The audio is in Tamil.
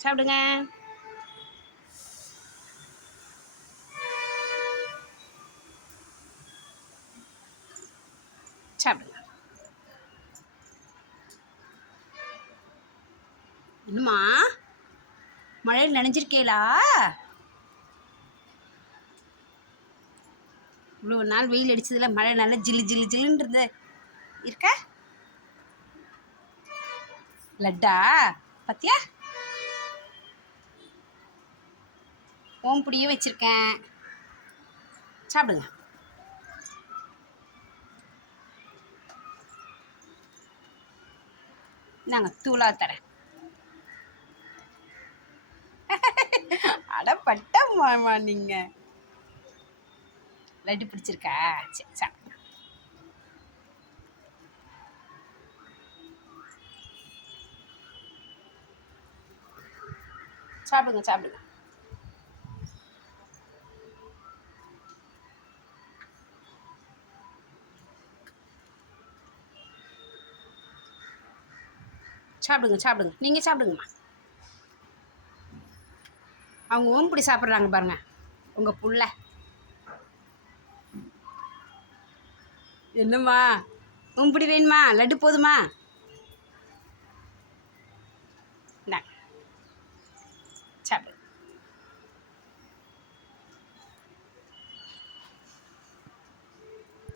சாப்பிடுங்க சாப்பிடுங்க என்னம்மா? மழையில் நினைஞ்சிருக்கேலா இவ்வளோ நாள் வெயில் அடிச்சதுல மழை நல்லா ஜில்லு ஜில்லு ஜில்லுன்றது இருக்கா? லட்டா பத்தியா? ஓம் புடியே வச்சிருக்கேன். சாப்பிடுங்க. நாங்கள் தூளா தரேன். அட பட்ட மாமா நீங்க. லட்டு பிடிச்சிருக்கா? சரி சாப்பிடுங்க. சாப்பிடுங்க சாப்பிடுங்க. சாப்பிடுங்க சாப்பிடுங்க. நீங்கள் சாப்பிடுங்கம்மா. அவங்க ஓம்புடி சாப்பிட்றாங்க பாருங்க. உங்கள் புள்ள. என்னம்மா? ஓம்புடி வேணுமா? லட்டு போதுமா? இந்தாங்க